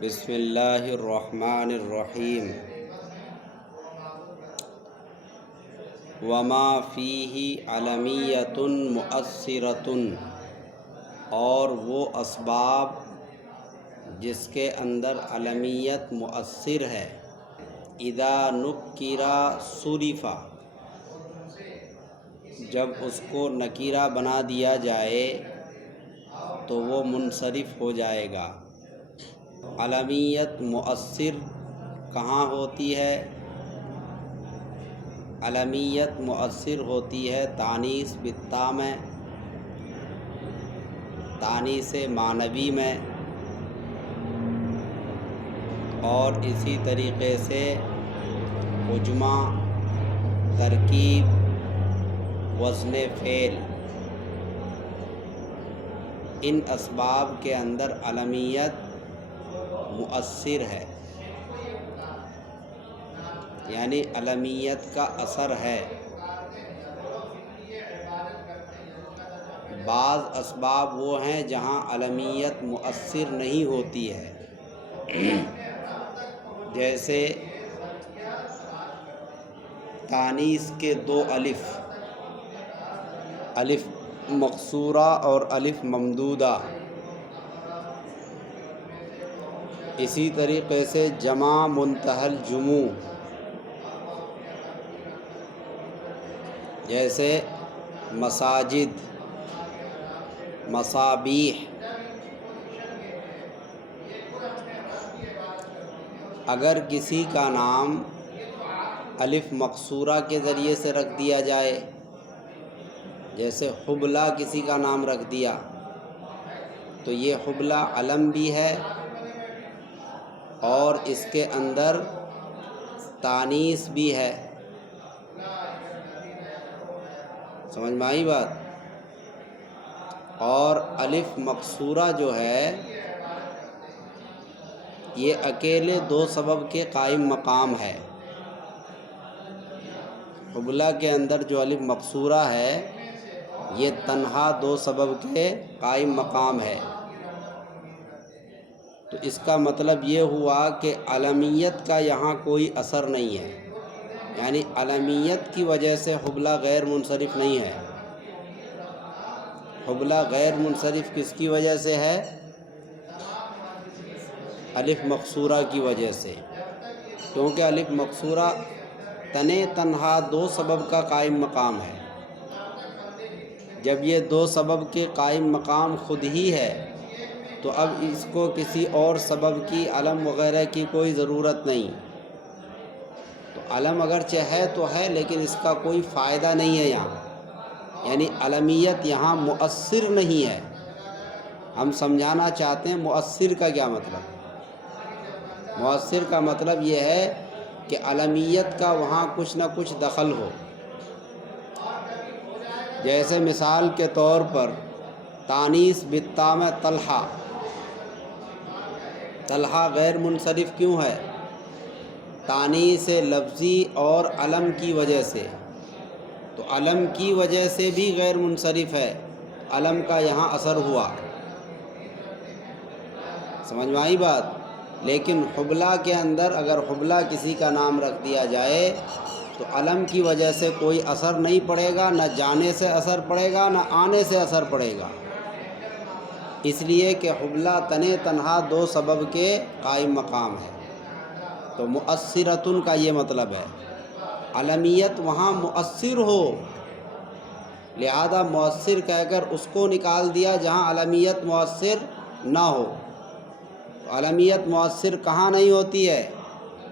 بسم اللہ الرحمن الرحیم وما فیہ علمیۃ مؤثرۃ، اور وہ اسباب جس کے اندر علمیت مؤثر ہے، اذا نکر صرف، جب اس کو نکیرہ بنا دیا جائے تو وہ منصرف ہو جائے گا۔ علمیت مؤثر کہاں ہوتی ہے؟ علمیت مؤثر ہوتی ہے تانیث بالتاء میں، تانیث معنوی میں، اور اسی طریقے سے عجمہ، ترکیب، وزن فعل، ان اسباب کے اندر علمیت مؤثر ہے، یعنی علمیت کا اثر ہے۔ بعض اسباب وہ ہیں جہاں علمیت مؤثر نہیں ہوتی ہے، جیسے تانیث کے دو الف، الف مقصورہ اور الف ممدودہ، اسی طریقے سے جمع منتہی الجموع، جیسے مساجد، مصابیح۔ اگر کسی کا نام الف مقصورہ کے ذریعے سے رکھ دیا جائے، جیسے حبلہ کسی کا نام رکھ دیا، تو یہ حبلہ علم بھی ہے اور اس کے اندر تانیث بھی ہے۔ سمجھ میں آئی بات؟ اور الف مقصورہ جو ہے یہ اکیلے دو سبب کے قائم مقام ہے۔ حبلہ کے اندر جو الف مقصورہ ہے یہ تنہا دو سبب کے قائم مقام ہے، تو اس کا مطلب یہ ہوا کہ علمیت کا یہاں کوئی اثر نہیں ہے، یعنی علمیت کی وجہ سے حبلہ غیر منصرف نہیں ہے۔ حبلہ غیر منصرف کس کی وجہ سے ہے؟ الف مقصورہ کی وجہ سے، کیونکہ الف مقصورہ تنہا دو سبب کا قائم مقام ہے۔ جب یہ دو سبب کے قائم مقام خود ہی ہے تو اب اس کو کسی اور سبب کی علم وغیرہ کی کوئی ضرورت نہیں، تو علم اگرچہ ہے تو ہے لیکن اس کا کوئی فائدہ نہیں ہے یہاں، یعنی علمیت یہاں مؤثر نہیں ہے۔ ہم سمجھانا چاہتے ہیں مؤثر کا کیا مطلب؟ مؤثر کا مطلب یہ ہے کہ علمیت کا وہاں کچھ نہ کچھ دخل ہو۔ جیسے مثال کے طور پر تانیث بالتاء میں طلحہ، طلحہ غیر منصرف کیوں ہے؟ تانیث لفظی اور علم کی وجہ سے، تو علم کی وجہ سے بھی غیر منصرف ہے، علم کا یہاں اثر ہوا۔ سمجھ میں آئی بات؟ لیکن حبلہ کے اندر اگر حبلہ کسی کا نام رکھ دیا جائے تو علم کی وجہ سے کوئی اثر نہیں پڑے گا، نہ جانے سے اثر پڑے گا نہ آنے سے اثر پڑے گا، اس لیے کہ حبلہ تنہا دو سبب کے قائم مقام ہے۔ تو مؤثرۃن کا یہ مطلب ہے، علمیت وہاں مؤثر ہو، لہذا مؤثر کہہ کر اس کو نکال دیا جہاں علمیت مؤثر نہ ہو۔ علمیت مؤثر کہاں نہیں ہوتی ہے؟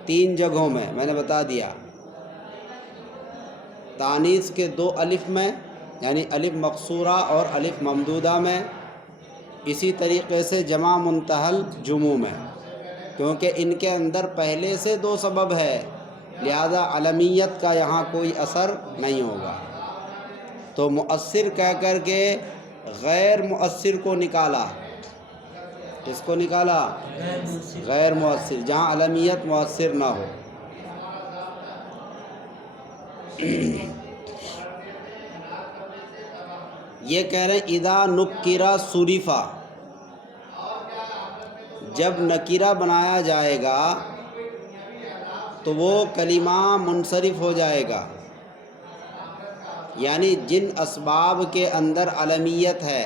تین جگہوں میں نے بتا دیا، تانیث کے دو الف میں، یعنی الف مقصورہ اور الف ممدودہ میں، اسی طریقے سے جمع منتہی الجموع میں، کیونکہ ان کے اندر پہلے سے دو سبب ہے، لہذا علمیت کا یہاں کوئی اثر نہیں ہوگا۔ تو مؤثر کہہ کر کے غیر مؤثر کو نکالا، کس کو نکالا؟ غیر مؤثر، جہاں علمیت مؤثر نہ ہو۔ یہ کہہ رہے ہیں اذا نکر صرف، جب نکیرہ بنایا جائے گا تو وہ کلمہ منصرف ہو جائے گا، یعنی جن اسباب کے اندر علمیت ہے،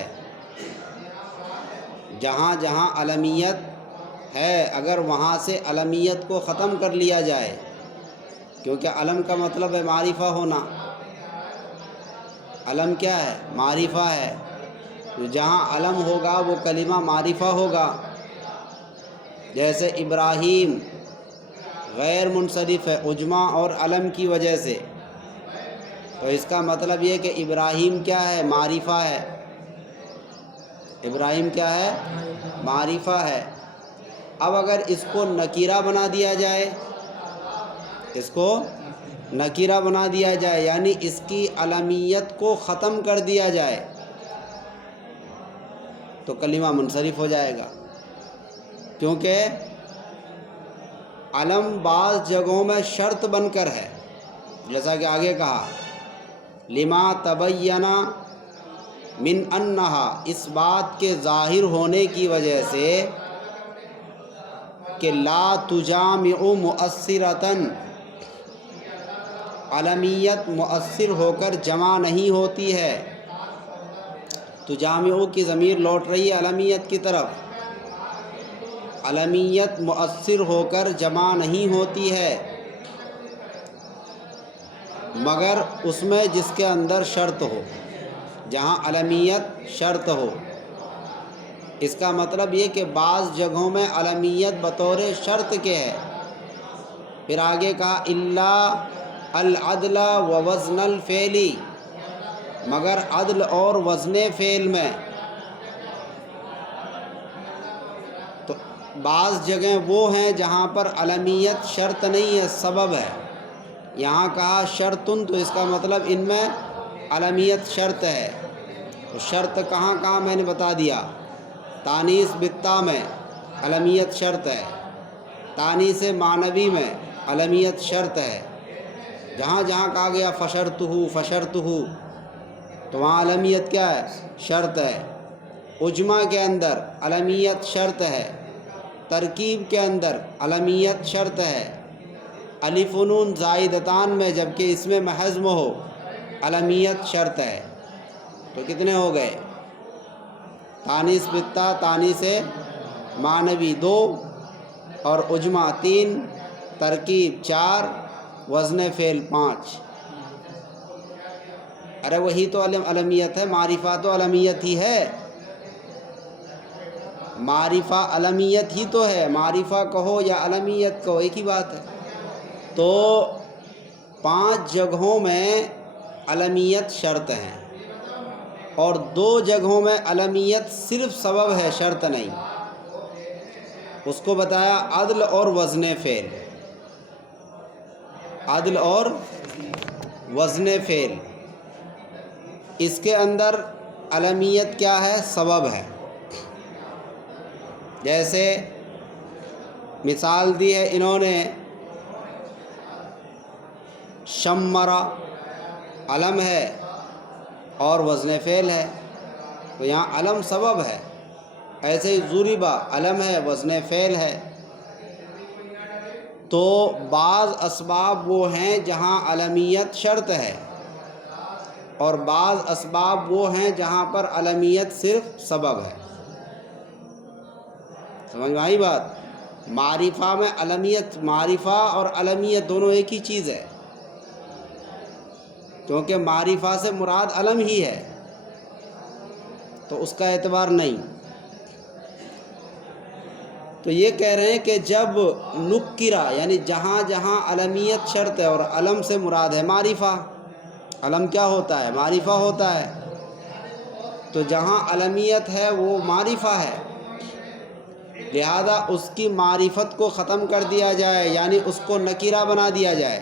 جہاں جہاں علمیت ہے، اگر وہاں سے علمیت کو ختم کر لیا جائے، کیونکہ علم کا مطلب ہے معرفہ ہونا، علم کیا ہے؟ معرفہ ہے، تو جہاں علم ہوگا وہ کلمہ معرفہ ہوگا۔ جیسے ابراہیم غیر منصرف ہے عجمہ اور علم کی وجہ سے، تو اس کا مطلب یہ کہ ابراہیم کیا ہے؟ معرفہ ہے۔ ابراہیم کیا ہے؟ معرفہ ہے۔ اب اگر اس کو نکیرہ بنا دیا جائے، اس کو نکیرہ بنا دیا جائے، یعنی اس کی علمیت کو ختم کر دیا جائے، تو کلمہ منصرف ہو جائے گا، کیونکہ علم بعض جگہوں میں شرط بن کر ہے، جیسا کہ آگے کہا لما تبین من انہا، اس بات کے ظاہر ہونے کی وجہ سے کہ لا تجامع مؤثرتاً، علمیت مؤثر ہو کر جمع نہیں ہوتی ہے۔ تجامع کی ضمیر لوٹ رہی ہے علمیت کی طرف، علمیت مؤثر ہو کر جمع نہیں ہوتی ہے مگر اس میں جس کے اندر شرط ہو، جہاں علمیت شرط ہو۔ اس کا مطلب یہ کہ بعض جگہوں میں علمیت بطور شرط کے ہے۔ پھر آگے کہا الا العدل و وزن الفعلی، مگر عدل اور وزن فعل میں۔ تو بعض جگہیں وہ ہیں جہاں پر علمیت شرط نہیں ہے، سبب ہے۔ یہاں کہا شرطن، تو اس کا مطلب ان میں علمیت شرط ہے۔ تو شرط کہاں کہاں میں نے بتا دیا، تانیث بالتا میں علمیت شرط ہے، تانیث معنوی میں علمیت شرط ہے، جہاں جہاں کہا گیا فشرتہ تو وہاں علمیت کیا ہے؟ شرط ہے۔ عجمہ کے اندر علمیت شرط ہے، ترکیب کے اندر علمیت شرط ہے، الف و نون زائدتان میں جبکہ اس میں محض میں ہو علمیت شرط ہے۔ تو کتنے ہو گئے؟ تانیث بالتا، تانیث معنوی 2 اور عجمہ 3، ترکیب 4، وزن فعل 5۔ ارے وہی تو علمیت ہے، معرفہ تو علمیت ہی ہے، معرفہ علمیت ہی تو ہے، معرفہ کہو یا علمیت کہو ایک ہی بات ہے۔ تو 5 جگہوں میں علمیت شرط ہیں، اور 2 جگہوں میں علمیت صرف سبب ہے، شرط نہیں۔ اس کو بتایا عدل اور وزن فعل، عدل اور وزن فعل، اس کے اندر علمیت کیا ہے؟ سبب ہے۔ جیسے مثال دی ہے انہوں نے، شمرا علم ہے اور وزن فعل ہے، تو یہاں علم سبب ہے۔ ایسے ہی ضربا علم ہے، وزن فعل ہے۔ تو بعض اسباب وہ ہیں جہاں علمیت شرط ہے، اور بعض اسباب وہ ہیں جہاں پر علمیت صرف سبب ہے۔ سمجھ میں آئی بات؟ معرفہ میں علمیت، معرفہ اور علمیت دونوں ایک ہی چیز ہے، کیونکہ معرفہ سے مراد علم ہی ہے، تو اس کا اعتبار نہیں۔ تو یہ کہہ رہے ہیں کہ جب نکرہ، یعنی جہاں جہاں علمیت شرط ہے اور علم سے مراد ہے معرفہ، علم کیا ہوتا ہے؟ معرفہ ہوتا ہے، تو جہاں علمیت ہے وہ معرفہ ہے، لہذا اس کی معرفت کو ختم کر دیا جائے، یعنی اس کو نکیرہ بنا دیا جائے،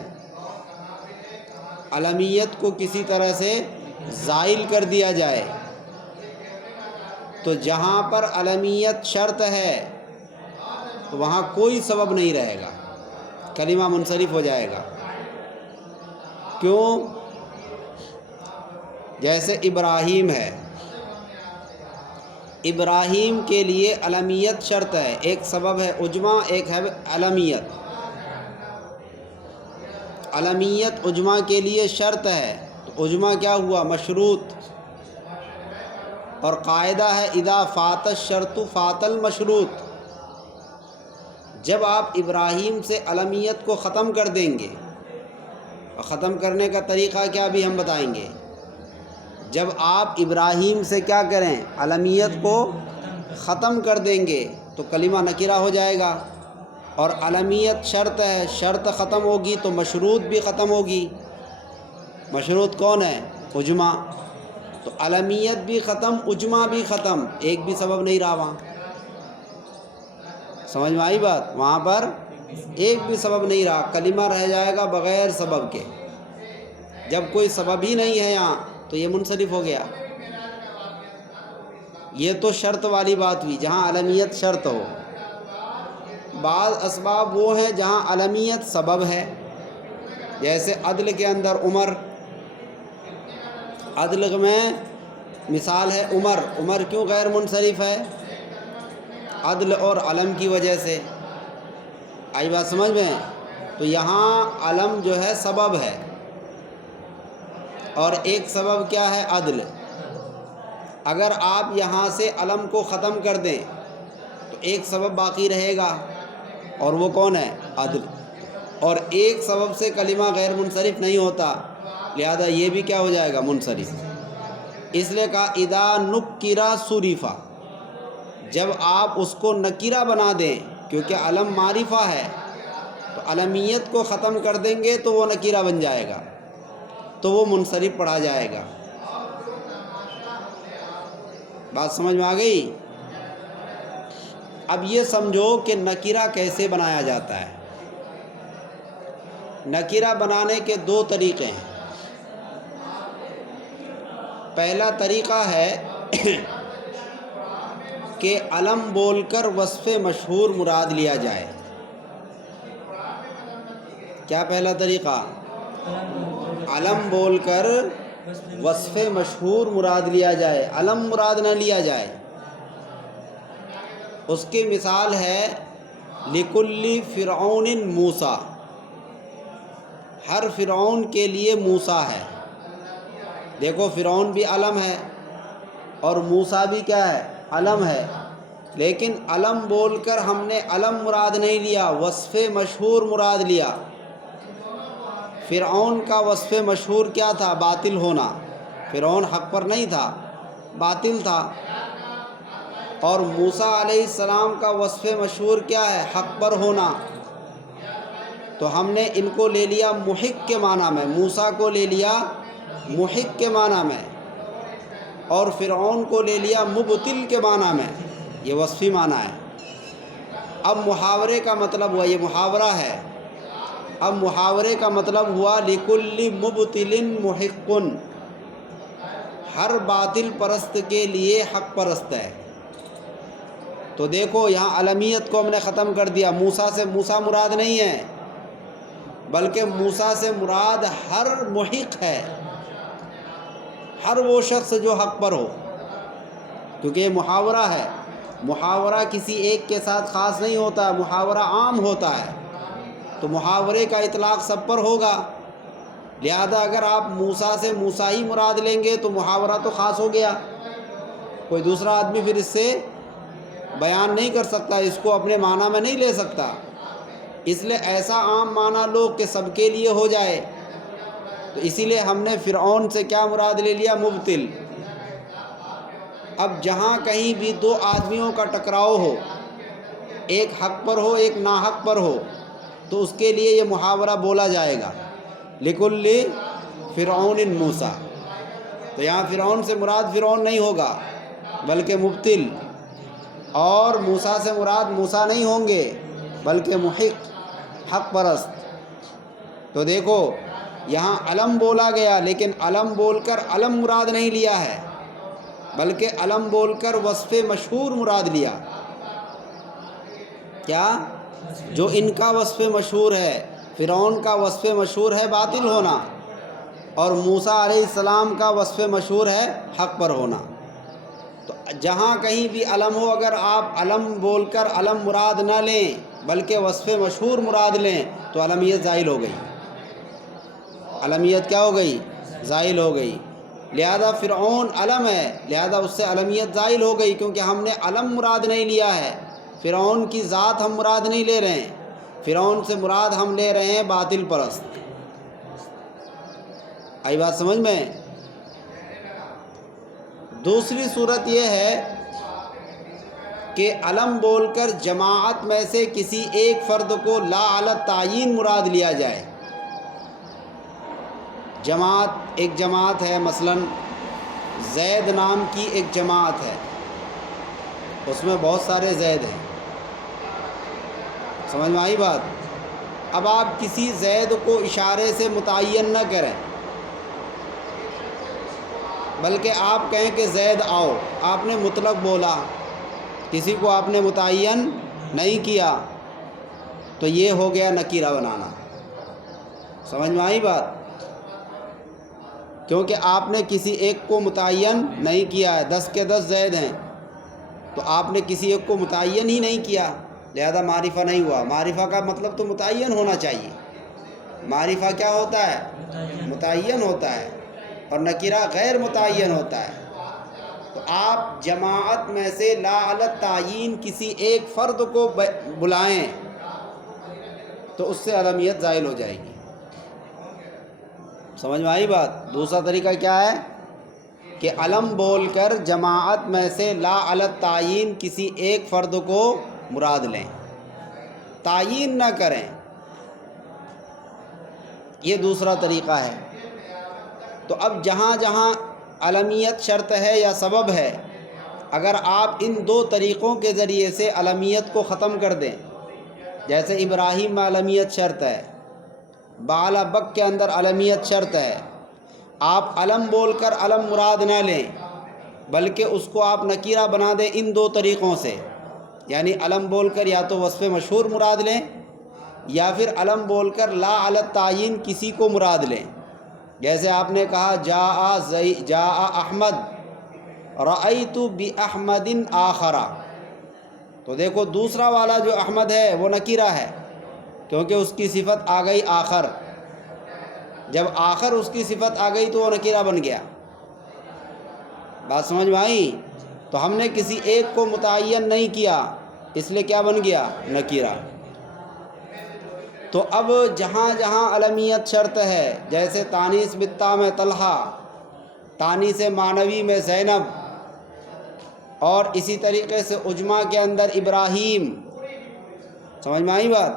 علمیت کو کسی طرح سے زائل کر دیا جائے، تو جہاں پر علمیت شرط ہے تو وہاں کوئی سبب نہیں رہے گا، کلمہ منصرف ہو جائے گا۔ کیوں؟ جیسے ابراہیم ہے، ابراہیم کے لیے علمیت شرط ہے، ایک سبب ہے عجمہ، ایک ہے علمیت۔ علمیت عجمہ کے لیے شرط ہے، تو عجمہ کیا ہوا؟ مشروط، اور قاعدہ ہے اذا فات الشرط فات المشروط۔ جب آپ ابراہیم سے علمیت کو ختم کر دیں گے، اور ختم کرنے کا طریقہ کیا بھی ہم بتائیں گے، جب آپ ابراہیم سے کیا کریں؟ علمیت کو ختم کر دیں گے تو کلمہ نکرہ ہو جائے گا، اور علمیت شرط ہے، شرط ختم ہوگی تو مشروط بھی ختم ہوگی۔ مشروط کون ہے؟ عجمہ۔ تو علمیت بھی ختم، عجمہ بھی ختم، ایک بھی سبب نہیں رہا وہاں۔ سمجھ میں آئی بات؟ وہاں پر ایک بھی سبب نہیں رہا، کلمہ رہ جائے گا بغیر سبب کے۔ جب کوئی سبب ہی نہیں ہے یہاں تو یہ منصرف ہو گیا۔ یہ تو شرط والی بات ہوئی جہاں علمیت شرط ہو۔ بعض اسباب وہ ہیں جہاں علمیت سبب ہے، جیسے عدل کے اندر عمر، عدل میں مثال ہے عمر۔ عمر کیوں غیر منصرف ہے؟ عدل اور علم کی وجہ سے۔ آئی بات سمجھ میں؟ تو یہاں علم جو ہے سبب ہے، اور ایک سبب کیا ہے؟ عدل۔ اگر آپ یہاں سے علم کو ختم کر دیں تو ایک سبب باقی رہے گا، اور وہ کون ہے؟ عدل۔ اور ایک سبب سے کلمہ غیر منصرف نہیں ہوتا، لہذا یہ بھی کیا ہو جائے گا؟ منصرف۔ اس لیے کہا اذا نکرہ صرفہ، جب آپ اس کو نکرہ بنا دیں، کیونکہ علم معرفہ ہے تو علمیت کو ختم کر دیں گے تو وہ نکرہ بن جائے گا، تو وہ منصرف پڑھا جائے گا۔ بات سمجھ میں آ گئی؟ اب یہ سمجھو کہ نکرہ کیسے بنایا جاتا ہے۔ نکرہ بنانے کے دو طریقے ہیں۔ پہلا طریقہ ہے کہ علم بول کر وصف مشہور مراد لیا جائے۔ کیا پہلا طریقہ؟ علم بول کر وصف مشہور مراد لیا جائے، علم مراد نہ لیا جائے۔ اس کی مثال ہے لِكُلِّ فِرْعَوْنٍ موسیٰ، ہر فرعون کے لیے موسیٰ ہے۔ دیکھو فرعون بھی علم ہے اور موسیٰ بھی کیا ہے؟ علم ہے، لیکن علم بول کر ہم نے علم مراد نہیں لیا، وصف مشہور مراد لیا۔ فرعون کا وصف مشہور کیا تھا؟ باطل ہونا۔ فرعون حق پر نہیں تھا، باطل تھا۔ اور موسیٰ علیہ السلام کا وصف مشہور کیا ہے؟ حق پر ہونا۔ تو ہم نے ان کو لے لیا محق کے معنی میں، موسیٰ کو لے لیا محق کے معنی میں، اور فرعون کو لے لیا مبطل کے معنی میں۔ یہ وصفی معنی ہے۔ اب محاورے کا مطلب ہوا، یہ محاورہ ہے، اب محاورے کا مطلب ہوا لِكُلِّ مُبْطِلٍ مُحِقٌ، ہر باطل پرست کے لیے حق پرست ہے۔ تو دیکھو یہاں علمیت کو ہم نے ختم کر دیا، موسیٰ سے موسیٰ مراد نہیں ہے، بلکہ موسیٰ سے مراد ہر محق ہے، ہر وہ شخص جو حق پر ہو، کیونکہ یہ محاورہ ہے۔ محاورہ کسی ایک کے ساتھ خاص نہیں ہوتا، محاورہ عام ہوتا ہے، تو محاورے کا اطلاق سب پر ہوگا۔ لہذا اگر آپ موسیٰ سے موسیٰ ہی مراد لیں گے تو محاورہ تو خاص ہو گیا، کوئی دوسرا آدمی پھر اس سے بیان نہیں کر سکتا، اس کو اپنے معنی میں نہیں لے سکتا۔ اس لیے ایسا عام معنی لو کہ سب کے لیے ہو جائے۔ تو اسی لیے ہم نے فرعون سے کیا مراد لے لیا؟ مبطل۔ اب جہاں کہیں بھی دو آدمیوں کا ٹکراؤ ہو، ایک حق پر ہو ایک ناحق پر ہو، تو اس کے لیے یہ محاورہ بولا جائے گا لِكُلِّ فِرْعَوْنٍ موسیٰ۔ تو یہاں فرعون سے مراد فرعون نہیں ہوگا بلکہ مبطل، اور موسیٰ سے مراد موسیٰ نہیں ہوں گے بلکہ محق، حق پرست۔ تو دیکھو یہاں علم بولا گیا، لیکن علم بول کر علم مراد نہیں لیا ہے، بلکہ علم بول کر وصف مشہور مراد لیا۔ کیا؟ جو ان کا وصف مشہور ہے، فرعون کا وصف مشہور ہے باطل ہونا، اور موسیٰ علیہ السلام کا وصف مشہور ہے حق پر ہونا۔ تو جہاں کہیں بھی علم ہو، اگر آپ علم بول کر علم مراد نہ لیں بلکہ وصف مشہور مراد لیں تو علمیت زائل ہو گئی، علمیت کیا ہو گئی؟ زائل ہو گئی۔ لہذا فرعون علم ہے، لہذا اس سے علمیت زائل ہو گئی، کیونکہ ہم نے علم مراد نہیں لیا ہے، فرعون کی ذات ہم مراد نہیں لے رہے ہیں، فرعون سے مراد ہم لے رہے ہیں باطل پرست۔ آئی بات سمجھ میں؟ دوسری صورت یہ ہے کہ علم بول کر جماعت میں سے کسی ایک فرد کو لا علی التعیین مراد لیا جائے۔ جماعت، ایک جماعت ہے، مثلا زید نام کی ایک جماعت ہے، اس میں بہت سارے زید ہیں، سمجھ میں آئی بات؟ اب آپ کسی زید کو اشارے سے متعین نہ کریں بلکہ آپ کہیں کہ زید آؤ، آپ نے مطلق بولا، کسی کو آپ نے متعین نہیں کیا، تو یہ ہو گیا نکیرہ بنانا، سمجھ میں آئی بات؟ کیونکہ آپ نے کسی ایک کو متعین نہیں کیا ہے، 10 کے 10 زید ہیں تو آپ نے کسی ایک کو متعین ہی نہیں کیا، لہذا معرفہ نہیں ہوا۔ معرفہ کا مطلب تو متعین ہونا چاہیے، معرفہ کیا ہوتا ہے؟ متعین ہوتا ہے، اور نکرہ غیر متعین ہوتا ہے۔ تو آپ جماعت میں سے لا علی التعیین کسی ایک فرد کو بلائیں تو اس سے علمیت زائل ہو جائے گی، سمجھ میں آئی بات؟ دوسرا طریقہ کیا ہے کہ علم بول کر جماعت میں سے لا علی التعیین کسی ایک فرد کو مراد لیں، تعیین نہ کریں، یہ دوسرا طریقہ ہے۔ تو اب جہاں جہاں علمیت شرط ہے یا سبب ہے، اگر آپ ان دو طریقوں کے ذریعے سے علمیت کو ختم کر دیں، جیسے ابراہیم میں علمیت شرط ہے، بعلا بک کے اندر علمیت شرط ہے، آپ علم بول کر علم مراد نہ لیں بلکہ اس کو آپ نکیرہ بنا دیں ان دو طریقوں سے، یعنی علم بول کر یا تو وصف مشہور مراد لیں یا پھر علم بول کر لا علی التعیین کسی کو مراد لیں۔ جیسے آپ نے کہا جاء احمد رأیت بأحمد آخر، تو دیکھو دوسرا والا جو احمد ہے وہ نکیرہ ہے کیونکہ اس کی صفت آ گئی آخر، جب آخر اس کی صفت آ گئی تو وہ نکیرہ بن گیا، بات سمجھ میں آئی؟ تو ہم نے کسی ایک کو متعین نہیں کیا، اس لیے کیا بن گیا؟ نکیرہ۔ تو اب جہاں جہاں علمیت شرط ہے، جیسے تانیث بالتاء میں طلحہ، تانیث معنوی میں زینب، اور اسی طریقے سے عجمہ کے اندر ابراہیم، سمجھ میں آئی بات؟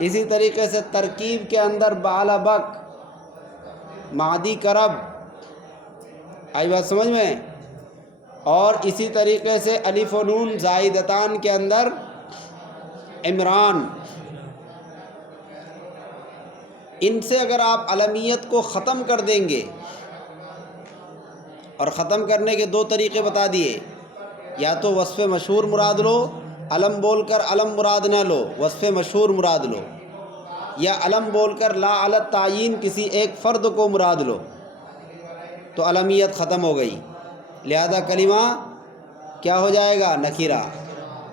اسی طریقے سے ترکیب کے اندر بعلا بک، معدی کرب، آئی بات سمجھ میں؟ اور اسی طریقے سے الف و نون زائدتان کے اندر عمران، ان سے اگر آپ علمیت کو ختم کر دیں گے، اور ختم کرنے کے دو طریقے بتا دیے، یا تو وصف مشہور مراد لو، علم بول کر علم مراد نہ لو، وصف مشہور مراد لو، یا علم بول کر لا علی التعیین کسی ایک فرد کو مراد لو، تو علمیت ختم ہو گئی، لہذا کلمہ کیا ہو جائے گا؟ نکیرہ۔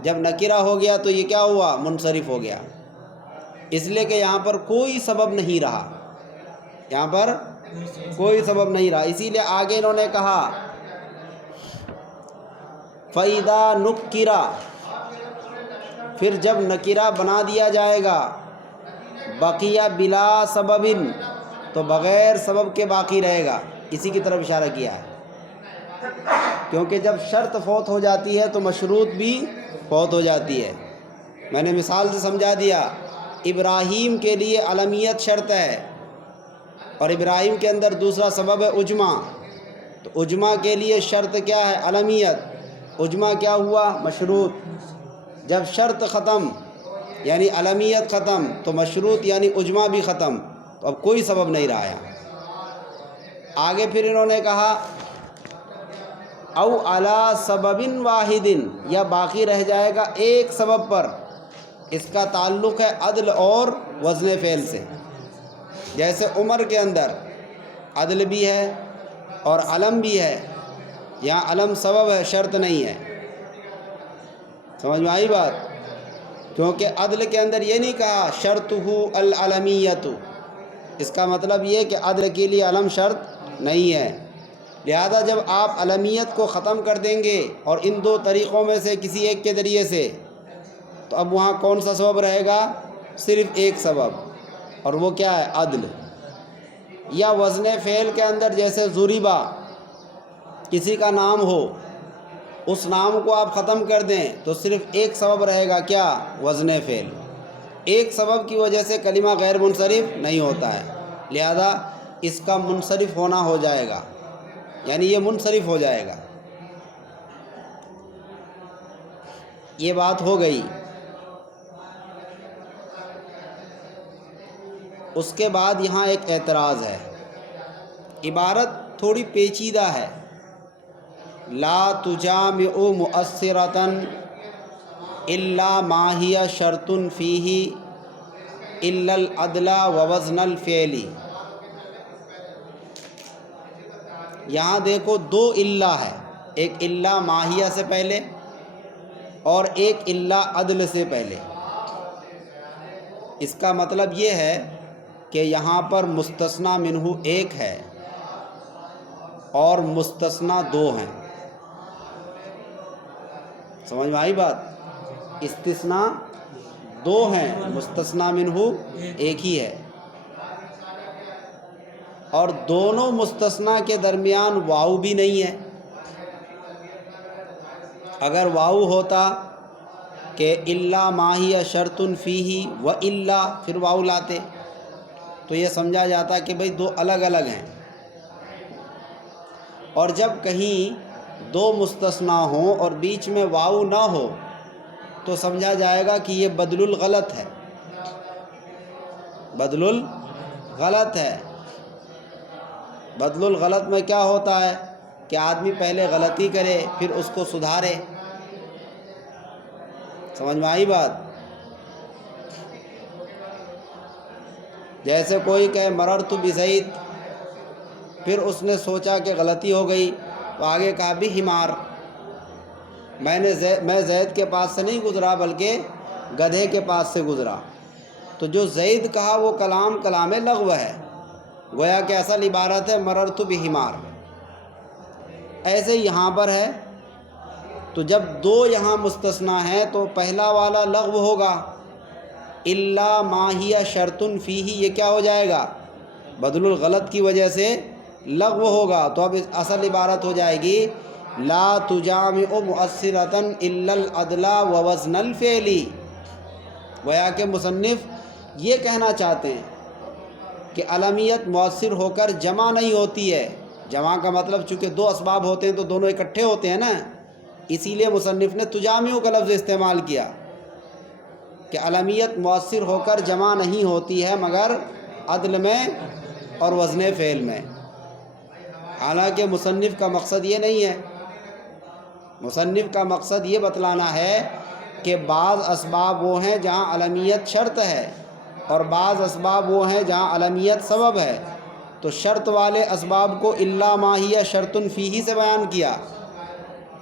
جب نکیرہ ہو گیا تو یہ کیا ہوا؟ منصرف ہو گیا، اس لیے کہ یہاں پر کوئی سبب نہیں رہا، یہاں پر کوئی سبب نہیں رہا، اسی لیے آگے انہوں نے کہا فَإِذَا نُكِّرَ، پھر جب نکیرہ بنا دیا جائے گا، بقیہ بلا سبب، تو بغیر سبب کے باقی رہے گا، اسی کی طرف اشارہ کیا ہے، کیونکہ جب شرط فوت ہو جاتی ہے تو مشروط بھی فوت ہو جاتی ہے۔ میں نے مثال سے سمجھا دیا، ابراہیم کے لیے علمیت شرط ہے اور ابراہیم کے اندر دوسرا سبب ہے عجمہ، تو عجمہ کے لیے شرط کیا ہے؟ علمیت، عجمہ کیا ہوا؟ مشروط۔ جب شرط ختم یعنی علمیت ختم تو مشروط یعنی عجمہ بھی ختم، تو اب کوئی سبب نہیں رہا یہاں۔ آگے پھر انہوں نے کہا او علی سبب واحد، یا باقی رہ جائے گا ایک سبب پر، اس کا تعلق ہے عدل اور وزن فعل سے، جیسے عمر کے اندر عدل بھی ہے اور علم بھی ہے، یہاں علم سبب ہے، شرط نہیں ہے۔ سمجھ میں آئی بات؟ کیونکہ عدل کے اندر یہ نہیں کہا شرطہ العلمیت، اس کا مطلب یہ کہ عدل کے لیے علم شرط نہیں ہے۔ لہذا جب آپ علمیت کو ختم کر دیں گے اور ان دو طریقوں میں سے کسی ایک کے ذریعے سے، تو اب وہاں کون سا سبب رہے گا؟ صرف ایک سبب، اور وہ کیا ہے؟ عدل۔ یا وزن فعل کے اندر جیسے ضریبہ کسی کا نام ہو، اس نام کو آپ ختم کر دیں تو صرف ایک سبب رہے گا، کیا؟ وزن فعل۔ ایک سبب کی وجہ سے کلمہ غیر منصرف نہیں ہوتا ہے، لہذا اس کا منصرف ہونا ہو جائے گا، یعنی یہ منصرف ہو جائے گا۔ یہ بات ہو گئی۔ اس کے بعد یہاں ایک اعتراض ہے، عبارت تھوڑی پیچیدہ ہے۔ لا تجامع مؤثرۃ الا ما ہی شرط فیہ الا العدل ووزن الفعل۔ یہاں دیکھو دو الا ہے، ایک الا ماہیہ سے پہلے اور ایک الا عدل سے پہلے۔ اس کا مطلب یہ ہے کہ یہاں پر مستثنی منہ ایک ہے اور مستثنی دو ہیں۔ سمجھ میں آئی بات؟ استثناء دو ہیں، مستثنی منہ ایک ہی ہے، اور دونوں مستثنی کے درمیان واو بھی نہیں ہے۔ اگر واو ہوتا کہ الا ما ہی شرط فیہ و الا، پھر واو لاتے تو یہ سمجھا جاتا کہ بھئی دو الگ الگ ہیں۔ اور جب کہیں دو مستثنی ہوں اور بیچ میں واو نہ ہو تو سمجھا جائے گا کہ یہ بدل الغلط ہے، بدل الغلط ہے۔ بدل الغلط میں کیا ہوتا ہے کہ آدمی پہلے غلطی کرے پھر اس کو سدھارے۔ سمجھ میں آئی بات؟ جیسے کوئی کہے مررت بزید، پھر اس نے سوچا کہ غلطی ہو گئی تو آگے کہا بھی حمار، میں زید کے پاس سے نہیں گزرا بلکہ گدھے کے پاس سے گزرا۔ تو جو زید کہا وہ کلام لغو ہے، گویا کہ اصل عبارت ہے مررت بحمار۔ ایسے یہاں پر ہے، تو جب دو یہاں مستثنی ہیں تو پہلا والا لغو ہوگا، الا ما ہی شرط فیہ، یہ کیا ہو جائے گا؟ بدل الغلط کی وجہ سے لغو ہوگا۔ تو اب اصل عبارت ہو جائے گی لا تجامع مؤثرۃ الا العدل ووزن الفعل۔ گویا کہ مصنف یہ کہنا چاہتے ہیں کہ علمیت مؤثر ہو کر جمع نہیں ہوتی ہے۔ جمع کا مطلب چونکہ دو اسباب ہوتے ہیں تو دونوں اکٹھے ہوتے ہیں نا، اسی لیے مصنف نے تجامع کا لفظ استعمال کیا کہ علمیت مؤثر ہو کر جمع نہیں ہوتی ہے مگر عدل میں اور وزن فعل میں۔ حالانکہ مصنف کا مقصد یہ نہیں ہے، مصنف کا مقصد یہ بتلانا ہے کہ بعض اسباب وہ ہیں جہاں علمیت شرط ہے اور بعض اسباب وہ ہیں جہاں علمیت سبب ہے۔ تو شرط والے اسباب کو الا ما ہی شرط فیہ سے بیان کیا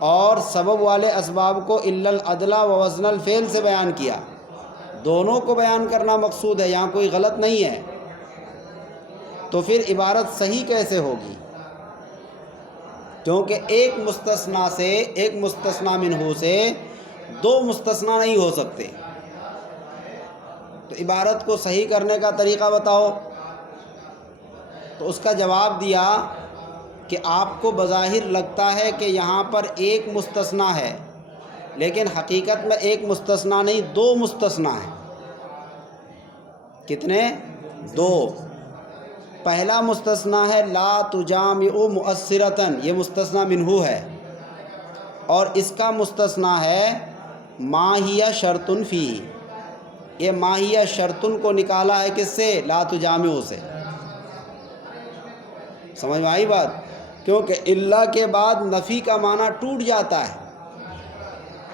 اور سبب والے اسباب کو الا العدل ووزن الفعل سے بیان کیا۔ دونوں کو بیان کرنا مقصود ہے، یہاں کوئی غلط نہیں ہے۔ تو پھر عبارت صحیح کیسے ہوگی؟ کیونکہ ایک مستثنی سے، ایک مستثنی منہ سے دو مستثنی نہیں ہو سکتے۔ تو عبارت کو صحیح کرنے کا طریقہ بتاؤ۔ تو اس کا جواب دیا کہ آپ کو بظاہر لگتا ہے کہ یہاں پر ایک مستثنی ہے، لیکن حقیقت میں ایک مستثنی نہیں، دو مستثنی ہیں۔ کتنے؟ دو۔ پہلا مستثنی ہے لا تجامع مؤثرۃ، یہ مستثنی منہ ہے، اور اس کا مستثنی ہے ما ہی شرط فیہ۔ یہ ما ہی شرط کو نکالا ہے کس سے؟ لا تجامع سے۔ سمجھ میں آئی بات؟ کیونکہ الا کے بعد نفی کا معنی ٹوٹ جاتا ہے۔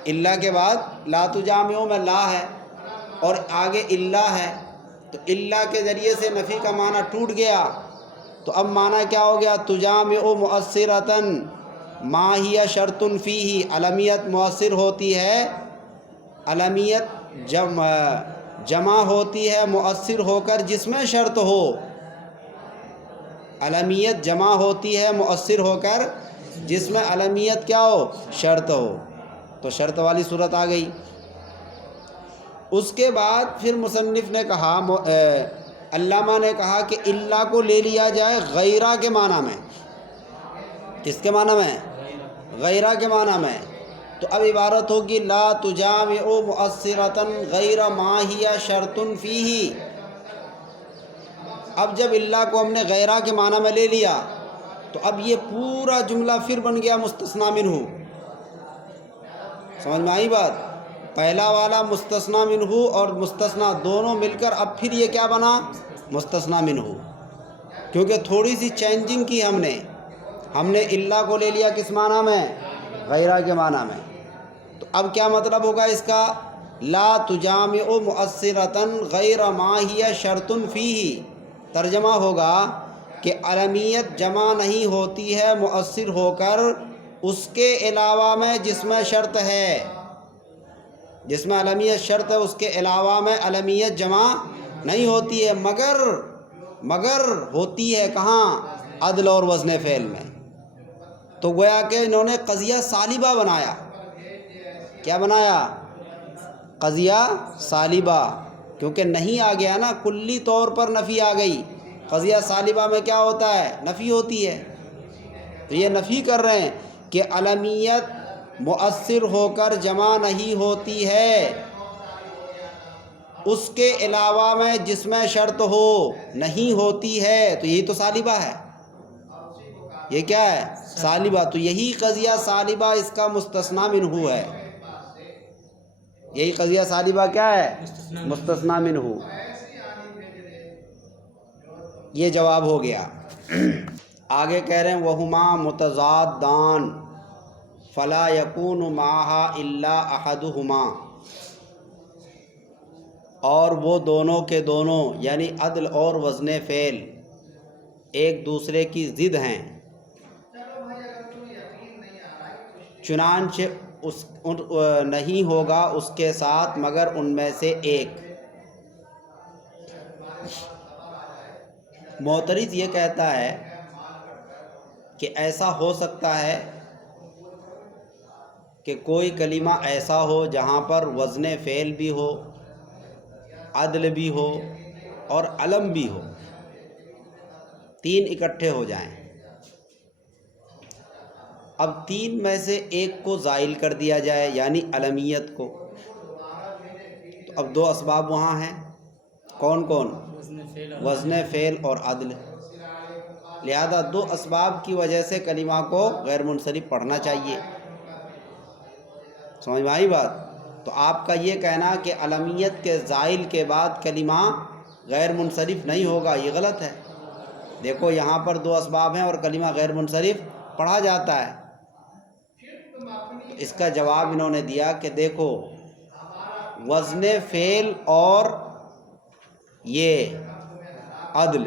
الا کے بعد لا تجامع میں لا ہے اور آگے الا ہے، تو الا کے ذریعے سے نفی کا معنی ٹوٹ گیا۔ تو اب معنی کیا ہو گیا؟ تجامع مؤثرۃ، ما ہی شرط فیہ، علمیت مؤثر ہوتی ہے، علمیت جمع ہوتی ہے مؤثر ہو کر جس میں شرط ہو، علمیت جمع ہوتی ہے مؤثر ہو کر جس میں علمیت کیا ہو، شرط ہو، تو شرط والی صورت آ گئی۔ اس کے بعد پھر مصنف نے کہا، علامہ نے کہا کہ اللہ کو لے لیا جائے غیرہ کے معنی میں۔ کس کے معنی میں؟ غیرہ کے معنی میں۔ تو اب عبارت ہوگی لا تجامع مؤثرۃ غیر ما ہی شرط فیہ۔ اب جب اللہ کو ہم نے غیرہ کے معنی میں لے لیا تو اب یہ پورا جملہ پھر بن گیا مستثنی منہ۔ سمجھ میں آئی بات؟ پہلا والا مستثنی منہ اور مستثنی دونوں مل کر اب پھر یہ کیا بنا؟ مستثنی منہ، کیونکہ تھوڑی سی چینجنگ کی ہم نے اللہ کو لے لیا کس معنی میں؟ غیرہ کے معنی میں۔ تو اب کیا مطلب ہوگا اس کا؟ لا تجامع مؤثرۃ غیر ما ہی شرط فیہ، ترجمہ ہوگا کہ علمیت جمع نہیں ہوتی ہے مؤثر ہو کر اس کے علاوہ میں جس میں شرط ہے، جس میں علمیت شرط ہے اس کے علاوہ میں علمیت جمع نہیں ہوتی ہے، مگر ہوتی ہے کہاں؟ عدل اور وزن فعل میں۔ تو گویا کہ انہوں نے قضیہ سالبہ بنایا۔ کیا بنایا؟ قضیہ سالبہ، کیونکہ نہیں آ گیا نا، کلی طور پر نفی آ گئی۔ قضیہ سالبہ میں کیا ہوتا ہے؟ نفی ہوتی ہے۔ تو یہ نفی کر رہے ہیں کہ علمیت مؤثر ہو کر جمع نہیں ہوتی ہے اس کے علاوہ میں جس میں شرط ہو، نہیں ہوتی ہے، تو یہی تو سالبہ ہے۔ یہ کیا ہے؟ سالبہ۔ تو یہی قضیہ سالبہ اس کا مستثنی منہ ہے۔ یہی قضیہ سالبہ کیا ہے؟ مستثنی منہ۔ یہ جواب ہو گیا۔ آگے کہہ رہے ہیں وَهُمَا مُتَضَادَّانِ فَلَا يَكُونُ مَعَهَا إِلَّا أَحَدُهُمَا، اور وہ دونوں کے دونوں یعنی عدل اور وزن فعل ایک دوسرے کی ضد ہیں، چنانچہ نہیں ہوگا اس کے ساتھ مگر ان میں سے ایک۔ معترض یہ کہتا ہے کہ ایسا ہو سکتا ہے کہ کوئی کلمہ ایسا ہو جہاں پر وزن فعل بھی ہو، عدل بھی ہو اور علم بھی ہو، تین اکٹھے ہو جائیں۔ اب تین میں سے ایک کو زائل کر دیا جائے یعنی علمیت کو، تو اب دو اسباب وہاں ہیں، کون کون؟ وزن فعل اور عدل۔ لہذا دو اسباب کی وجہ سے کلمہ کو غیر منصرف پڑھنا چاہیے۔ سمجھ میں آئی بات؟ تو آپ کا یہ کہنا کہ علمیت کے زائل کے بعد کلمہ غیر منصرف نہیں ہوگا، یہ غلط ہے۔ دیکھو یہاں پر دو اسباب ہیں اور کلمہ غیر منصرف پڑھا جاتا ہے۔ تو اس کا جواب انہوں نے دیا کہ دیکھو وزن فعل اور یہ عدل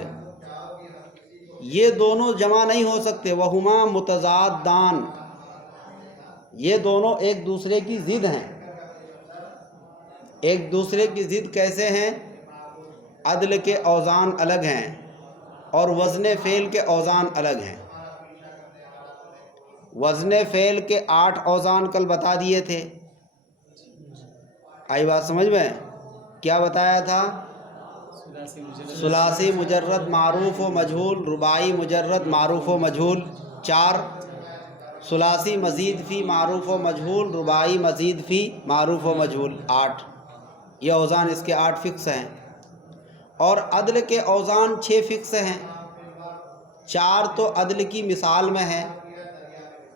یہ دونوں جمع نہیں ہو سکتے، وہما متضادان، یہ دونوں ایک دوسرے کی ضد ہیں۔ ایک دوسرے کی ضد کیسے ہیں؟ عدل کے اوزان الگ ہیں اور وزن فعل کے اوزان الگ ہیں۔ وزن فعل کے 8 اوزان کل بتا دیے تھے، آئی بات سمجھ میں؟ کیا بتایا تھا؟ ثلاثی مجرد معروف و مجہول، رباعی مجرد معروف و مجہول 4، ثلاثی مزید فی معروف و مجہول، رباعی مزید فی معروف و مجہول 8۔ یہ اوزان اس کے 8 فکس ہیں، اور عدل کے اوزان 6 فکس ہیں۔ 4 تو عدل کی مثال میں ہے،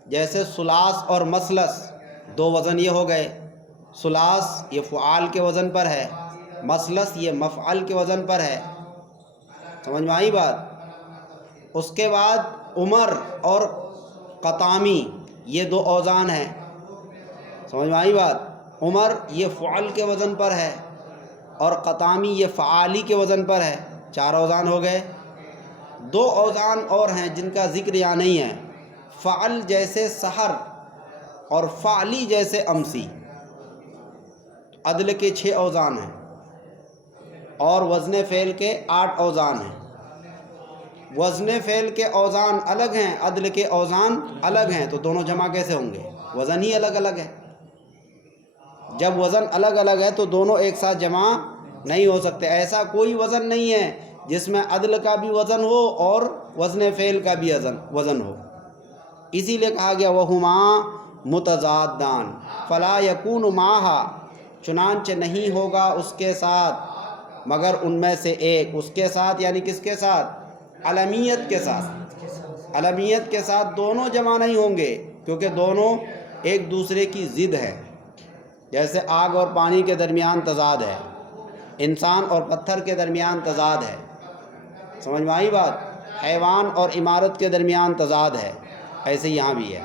جیسے ثلاث اور مثلث، 2 وزن یہ ہو گئے۔ ثلاث یہ فعال کے وزن پر ہے، مثلث یہ مفعل کے وزن پر ہے۔ سمجھ میں آئی بات؟ اس کے بعد عمر اور قطامی یہ 2 اوزان ہیں، سمجھ میں آئی بات؟ عمر یہ فعل کے وزن پر ہے اور قطامی یہ فعالی کے وزن پر ہے، 4 اوزان ہو گئے۔ 2 اوزان اور ہیں جن کا ذکر یہاں نہیں ہے، فعل جیسے سحر اور فعلی جیسے امسی، عدل کے 6 اوزان ہیں اور وزن فعل کے 8 اوزان ہیں۔ وزن فعل کے اوزان الگ ہیں، عدل کے اوزان الگ ہیں، تو دونوں جمع کیسے ہوں گے؟ وزن ہی الگ الگ ہے۔ جب وزن الگ الگ ہے تو دونوں ایک ساتھ جمع نہیں ہو سکتے۔ ایسا کوئی وزن نہیں ہے جس میں عدل کا بھی وزن ہو اور وزن فعل کا بھی وزن ہو۔ اسی لیے کہا گیا وَهُمَا مُتَضَادَّانِ فَلَا يَكُونُ مَعَهَا، چنانچہ نہیں ہوگا اس کے ساتھ مگر ان میں سے ایک، اس کے ساتھ یعنی کس کے ساتھ؟ علمیت کے ساتھ۔ علمیت کے ساتھ دونوں جمع نہیں ہوں گے کیونکہ دونوں ایک دوسرے کی ضد ہے۔ جیسے آگ اور پانی کے درمیان تضاد ہے، انسان اور پتھر کے درمیان تضاد ہے، سمجھ میں آئی بات؟ حیوان اور عمارت کے درمیان تضاد ہے، ایسے یہاں بھی ہے۔